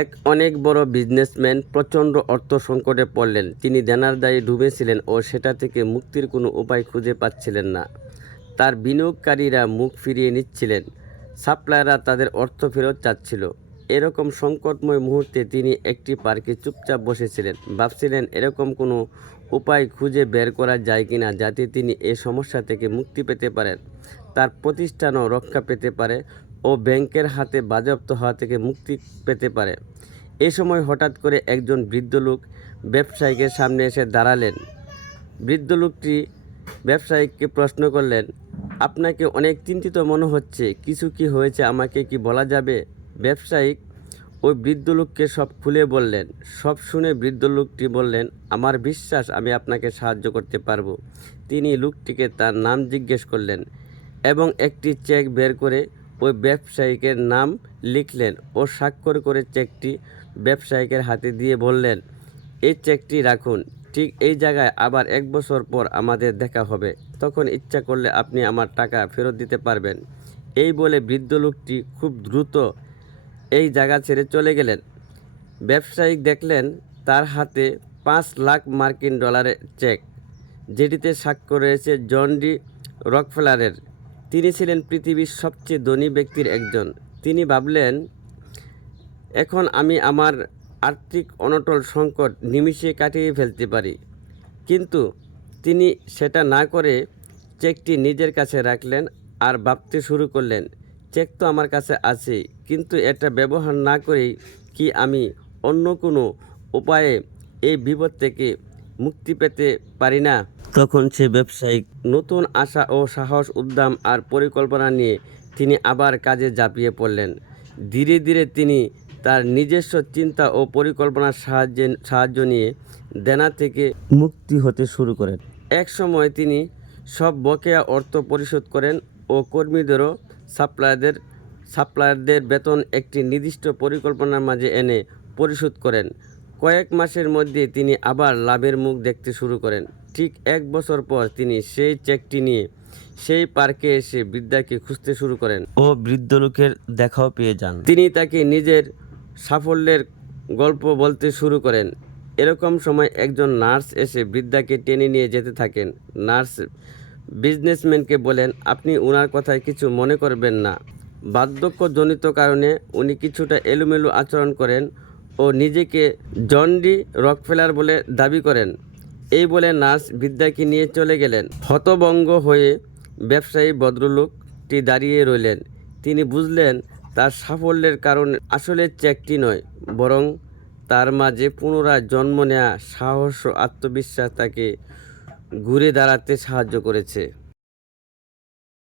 এক অনেক বড় বিজনেসম্যান প্রচণ্ড অর্থ সংকটে পড়লেন। তিনি দেনার দায়ে ডুবেছিলেন ও সেটা থেকে মুক্তির কোনো উপায় খুঁজে পাচ্ছিলেন না। তার বিনিয়োগকারীরা মুখ ফিরিয়ে নিচ্ছিলেন। সাপ্লায়াররা তাদের অর্থ ফেরত চাচ্ছিল। এরকম সংকটময় মুহূর্তে তিনি একটি পার্কে চুপচাপ বসেছিলেন। ভাবছিলেন, এরকম কোনো উপায় খুঁজে বের করা যায় কিনা যাতে তিনি এ সমস্যা থেকে মুক্তি পেতে পারেন। তার প্রতিষ্ঠানও রক্ষা পেতে পারে। ও ব্যাংকের হাতে বাজেয়াপ্ত হওয়া থেকে মুক্তি পেতে পারে। এ সময় হঠাৎ করে একজন বৃদ্ধ লোক ব্যবসায়ীকে সামনে এসে দাঁড়ালেন। বৃদ্ধ লোকটি ব্যবসায়িককে প্রশ্ন করলেন, আপনাকে অনেক চিন্তিত মনে হচ্ছে, কিছু কি হয়েছে আমাকে কি বলা যাবে? ব্যবসায়িক ওই বৃদ্ধ লোককে সব খুলে বললেন। সব শুনে বৃদ্ধ লোকটি বললেন, আমার বিশ্বাস, আমি আপনাকে সাহায্য করতে পারব। তিনি লোকটিকে তার নাম জিজ্ঞেস করলেন এবং একটি চেক বের করে ওই ব্যবসায়িকের নাম লিখলেন ও স্বাক্ষর করে চেকটি ব্যবসায়িকের হাতে দিয়ে বললেন, এই চেকটি রাখুন, ঠিক এই জায়গায় আবার এক বছর পর আমাদের দেখা হবে। তখন ইচ্ছা করলে আপনি আমার টাকা ফেরত দিতে পারবেন। এই বলে বৃদ্ধ লোকটি খুব দ্রুত এই জায়গা ছেড়ে চলে গেলেন। ব্যবসায়িক দেখলেন তার হাতে পাঁচ লাখ মার্কিন ডলারের চেক, যেটিতে স্বাক্ষর রয়েছে জন ডি রকফেলারের। তিনি ছিলেন পৃথিবীর সবচেয়ে ধনী ব্যক্তির একজন। তিনি ভাবলেন, এখন আমি আমার আর্থিক অনটল সংকট নিমিষে কাটিয়ে ফেলতে পারি। কিন্তু তিনি সেটা না করে চেকটি নিজের কাছে রাখলেন আর ভাবতে শুরু করলেন, চেক তো আমার কাছে আছে, কিন্তু এটা ব্যবহার না করেই কি আমি অন্য কোনো উপায়ে এই বিপদ থেকে মুক্তি পেতে পারি না? তখন সে ব্যবসায়িক, নতুন আশা ও সাহস, উদ্যম আর পরিকল্পনা নিয়ে তিনি আবার কাজে ঝাঁপিয়ে পড়লেন। ধীরে ধীরে তিনি তার নিজস্ব চিন্তা ও পরিকল্পনার সাহায্যে, সাহায্য নিয়ে দেনা থেকে মুক্তি হতে শুরু করেন। এক সময় তিনি সব বকেয়া অর্থ পরিশোধ করেন ও কর্মীদেরও সাপ্লায়ারদের সাপ্লায়ারদের বেতন একটি নির্দিষ্ট পরিকল্পনার মাঝে এনে পরিশোধ করেন। কয়েক মাসের মধ্যে তিনি আবার লাভের মুখ দেখতে শুরু করেন। ঠিক এক বছর পর তিনি সেই চেকটি নিয়ে সেই পার্কে এসে বৃদ্ধাকে খুঁজতে শুরু করেন ও বৃদ্ধ লোকের দেখাও পেয়ে যান। তিনি তাকে নিজের সাফল্যের গল্প বলতে শুরু করেন। এরকম সময় একজন নার্স এসে বৃদ্ধাকে টেনে নিয়ে যেতে থাকেন। নার্স বিজনেসম্যানকে বলেন আপনি ওনার কথায় কিছু মনে করবেন না। বার্ধক্যজনিত কারণে উনি কিছুটা এলোমেলো আচরণ করেন ও নিজেকে জন ডি রকফেলার বলে দাবি করেন। এই বলে নাচ বিদ্যাকে নিয়ে চলে গেলেন। হতভঙ্গ হয়ে ব্যবসায়ী ভদ্রলোকটি দাঁড়িয়ে রইলেন। তিনি বুঝলেন তার সাফল্যের কারণ আসলে চেকটি নয়, বরং তার মাঝে পুনরায় জন্ম নেওয়া সাহস ও আত্মবিশ্বাস তাকে ঘুরে দাঁড়াতে সাহায্য করেছে।